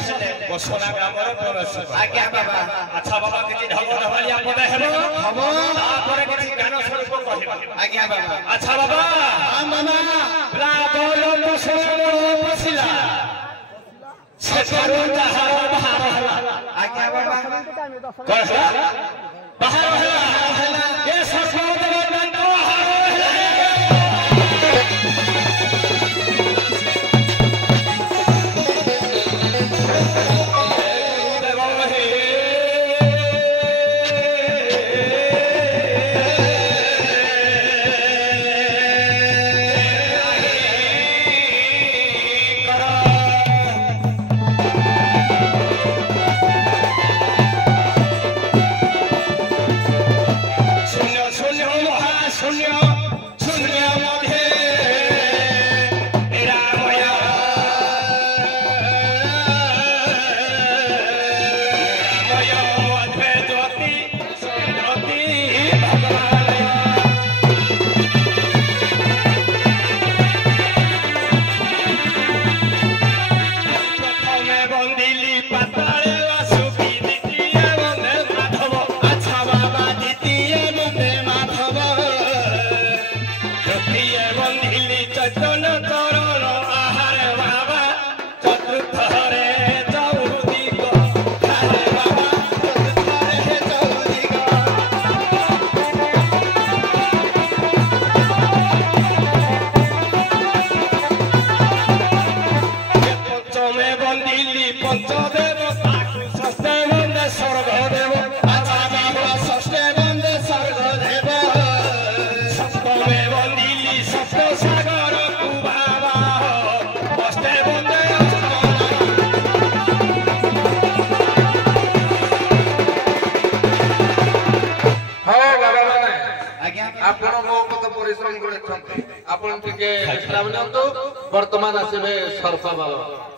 ହେଲେ ଗୋସଣା ଗ୍ରାମର ପ୍ରବେଶ ଆଜ୍ଞା ବାବା ଆଚ୍ଛା ବାବା କିଛି ଢଗ ଢମାଳିଆ ପଦେ ହେବ ହବ ତାପରେ କିଛି ଜ୍ଞାନ ସ୍ୱରୂପ କହିବା ଆଜ୍ଞା ବାବା ଆଚ୍ଛା ବାବା ରାବଣ ଦୋଷଣ ବସିଲା ସେଠାରୁ ଯାହାର ବାହାର ହେଲା ଆଜ୍ଞା ବାବା କଣ ହେଲା ବାହାର ହେଲା ଏ ସର୍ବଦେବ ତାଙ୍କ ବାହାର ହେଲା वर्तमान आसवे सर्फ बाबा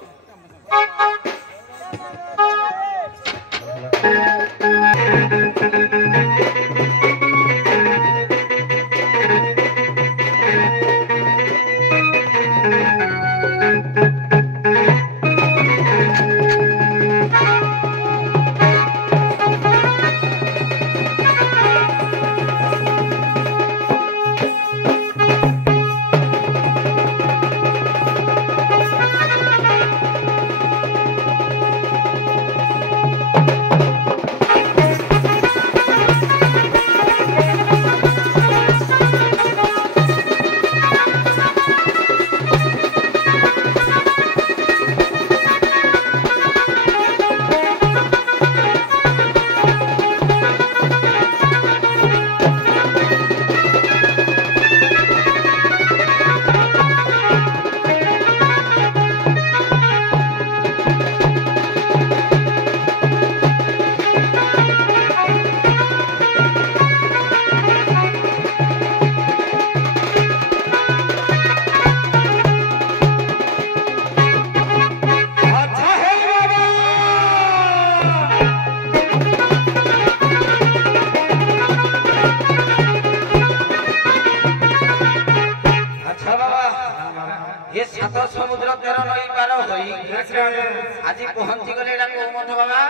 आज पहुंची गले मठ बाबा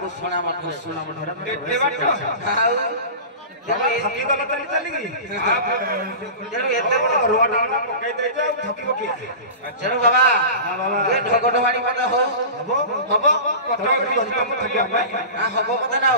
कुसुणा मठ चलो बाबा ढग ढमाड़ी मत हो हम कत ना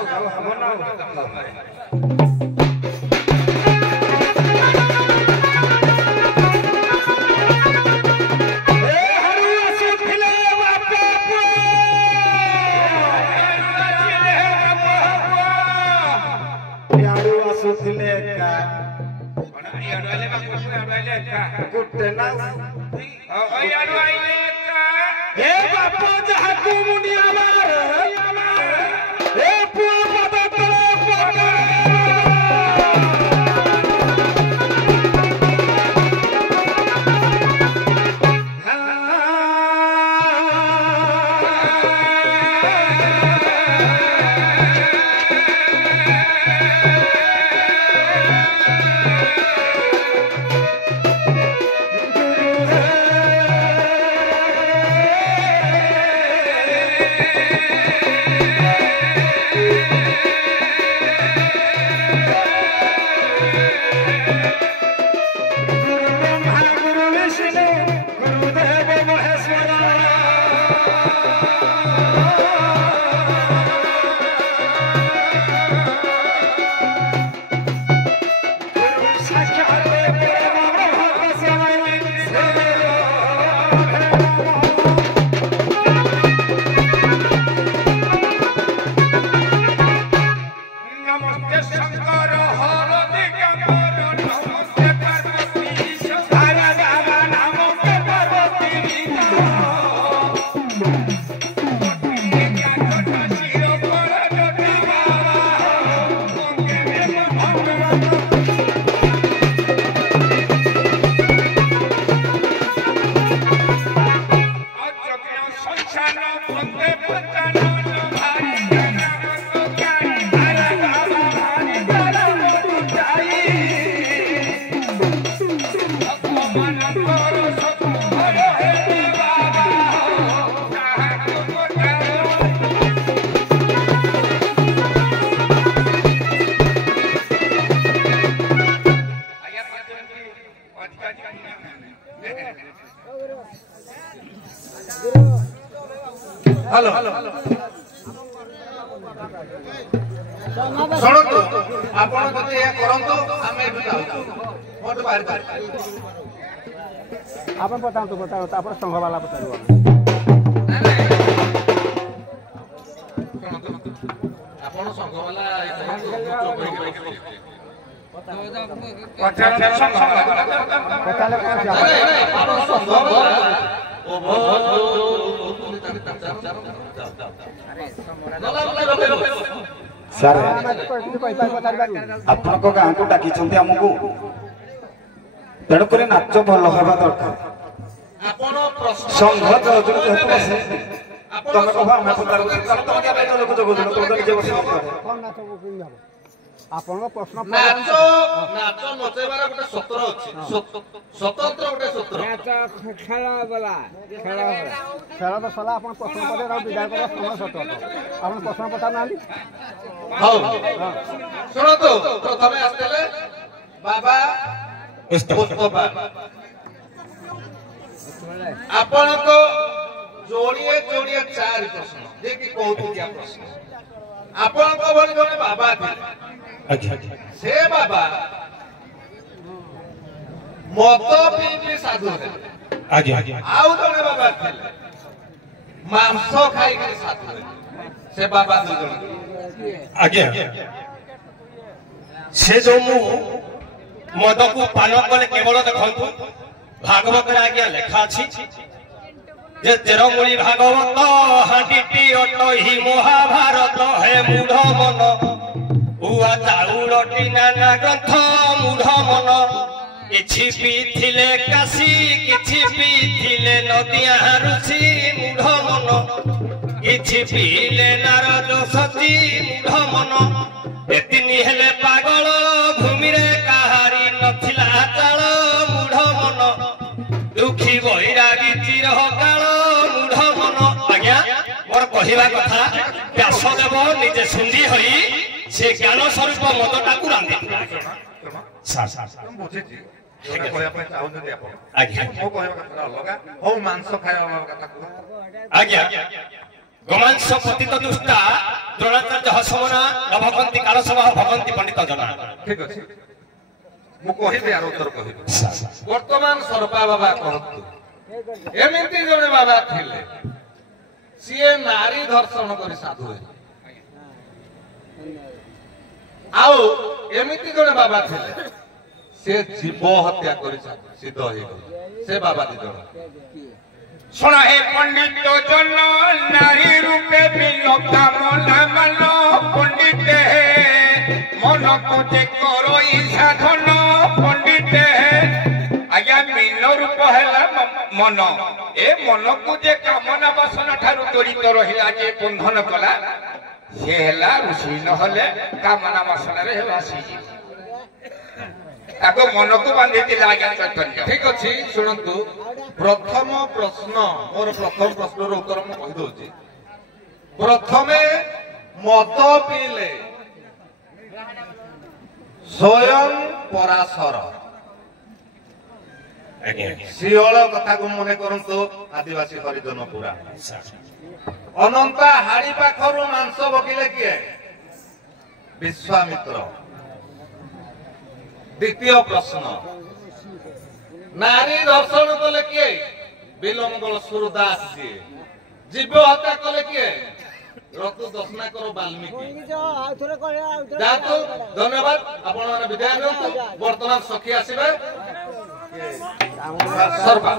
हेलो ଶୁଣନ୍ତୁ ଆପଣ ଯଦି ଏହା କରନ୍ତୁ ଆମେ ଏଠୁ ଯାଉଛୁ ଭୋଟ ବାହାରି ଆପଣ ପଚାରନ୍ତୁ ତାପରେ ସଂଘବାଲା ପଚାରିବ। ଆପଣ ସଂଘବାଲା ସାର୍ ଆପଣଙ୍କ ଗାଁକୁ ଡାକିଛନ୍ତି ଆମକୁ, ତେଣୁକରି ନାଚ ଭଲ ହେବା ଦରକାର। ସଂଘ ତମେ କହ ଆମେ ଆପଣଙ୍କ ପ୍ରଶ୍ନ ନାଚ ନଚେଇବାର ଗୋଟେ ସୂତ୍ର ଅଛି, ସ୍ୱତନ୍ତ୍ର ଗୋଟେ ସୂତ୍ର। ଖେଳ ତ ସଲା ଆପଣ ପ୍ରଶ୍ନ ପଚାର ଆଉ ବିଦାୟ କରିବା ସମୟ ସତ ଆପଣ ପ୍ରଶ୍ନ ପଚାରୁନାହାନ୍ତି। ହଉ ଶୁଣନ୍ତୁ, ପ୍ରଥମେ ଆସିଥିଲେ ବାବା ମୁସ୍ତଫା। ଆପଣଙ୍କ ଯୋଡ଼ିଏ ଯୋଡ଼ିଏ 4 ପ୍ରଶ୍ନ ଯିଏକି କୌତୁକିଆ ପ୍ରଶ୍ନ। ଆପଣଙ୍କ ଭଳି ଜଣେ ବାବା ଥିଲେ, ସେ ବାବା ମଦ ପିଇ ସାଧୁ ହେଲେ। ଆଉ ଜଣେ ବାବା ଥିଲେ ମାଂସ ଖାଇକି ସାଧୁ ହେଲେ। ସେ ବାବା 2 ଜଣ। ଆଜ୍ଞା ସେ ଯୋଉ ମୁଁ ମଦକୁ ପାନ କଲେ କେବଳ ଦେଖନ୍ତୁ ଭାଗବତରେ ଆଜ୍ଞା ଲେଖା ଅଛି ଯେ 13 ମୂଳି ଭାଗବତ ହାଣ୍ଡିଟି ଅଟହି ମହାଭାରତ ହେ ମୂଢ ମନ ଉଆ ଚାଉଳଟି ନାନା ଗ୍ରନ୍ଥ ମୂଢ ମନ କିଛି ପିଇଥିଲେ କାଶୀ କିଛି ପିଇଥିଲେ ନଦିଆ ଋଷି ମୂଢ ମନ କିଛି ପିଇଲେ ନାରଦ ସତୀ ମୂଢ ମନ ଏତିନି ହେଲେ ପାଗଳ ଭୂମିରେ କାହାରି ନଥିଲା ଚାଳ ମୂଢ ମନ ଦୁଃଖୀ ବୈରାଗୀ ଚିର କାଳ ମୂଢ ମନ। ଆଜ୍ଞା ମୋର କହିବା କଥା ବ୍ୟାସଦେବ ନିଜେ ସୁନ୍ଦି ହୋଇ ସେ ଜ୍ଞାନ ସ୍ୱରୂପ ମଦଟାକୁ ରାନ୍ଧିଥିଲେ। ଆଜ୍ଞା ଗୋମାଂସ ପତିତ ଦୁଷ୍ଟା ଦ୍ରୋଣାଚାର୍ଯ୍ୟ ହସମନା ନଭକନ୍ତି କାଳସଭା ଭଗନ୍ତି ପଣ୍ଡିତ ଜନା। ଠିକ ଅଛି, ମୁଁ କହିବି ଆର ଉତ୍ତର କହିବି। ବର୍ତ୍ତମାନ ସରପା ବାବା କହନ୍ତୁ, ଏମିତି ଜଣେ ବାବା ଥିଲେ ସିଏ ନାରୀ ଧର୍ଷଣ କରି ସାଧୁ ହେଲେ। ଆଉ ଏମିତି ଜଣେ ବାବା ଥିଲେ ସେ ଜୀବ ହତ୍ୟା କରି ସିଦ୍ଧ ହେଇଗଲେ। ସେ ବାବା 2 ଜଣ। ଶୁଣ ହେ ପଣ୍ଡିତ ଜନ ନାରୀ ରୂପେ ବିଲୋକା ମନା ମାନ ପଣ୍ଡିତ ମନକୁ ଯେ କରଇ ସାଧନ ପଣ୍ଡିତ। ଆଜ୍ଞା ମୀନ ରୂପ ହେଲା ମନ, ଏ ମନକୁ ଯେ କାମନା ବାସନା ଠାରୁ ଜଡ଼ିତ ରହିଲା ଯେ ବନ୍ଧନ କଲା ସେ ହେଲା ଋଷି, ନହେଲେ କାମନା ବାସନାରେ ହେଲା ଶ୍ରୀଜୀବ। ତାକୁ ମନକୁ ବାନ୍ଧିଥିଲା ଆଜ୍ଞା ଚୈତନ୍ୟ। ଠିକ ଅଛି, ଶୁଣନ୍ତୁ ପ୍ରଥମ ପ୍ରଶ୍ନ, ମୋର ପ୍ରଥମ ପ୍ରଶ୍ନର ଉତ୍ତର ମୁଁ କହିଦଉଛି। ପ୍ରଥମେ ମଦ ପିଇଲେ ସ୍ୱୟଂ ପରାଶର ଶିଅଳ କଥାକୁ ମନେ କରନ୍ତୁ, ଆଦିବାସୀ ହରିଜନ ପୁରାଣ। ଅନନ୍ତା ହାଡି ପାଖରୁ ମାଂସ ବକିଲେ କିଏ? ବିଶ୍ୱାମିତ୍ର। ଦ୍ୱିତୀୟ ପ୍ରଶ୍ନ, ନାରୀ ଧର୍ଷଣ କଲେ କିଏ? ବିଲମଙ୍ଗଳ ସୁରଦାସ ଯିଏ। ଜୀବ ହତ୍ୟା କଲେ କିଏ? ରତୁ ଦଶନାକର ବାଲ୍ମୀକି। ଯାଆନ୍ତୁ, ଧନ୍ୟବାଦ। ଆପଣମାନେ ବିଦାୟ ନିଅନ୍ତୁ। ବର୍ତ୍ତମାନ ସଖୀ ଆସିବେ। ସରପା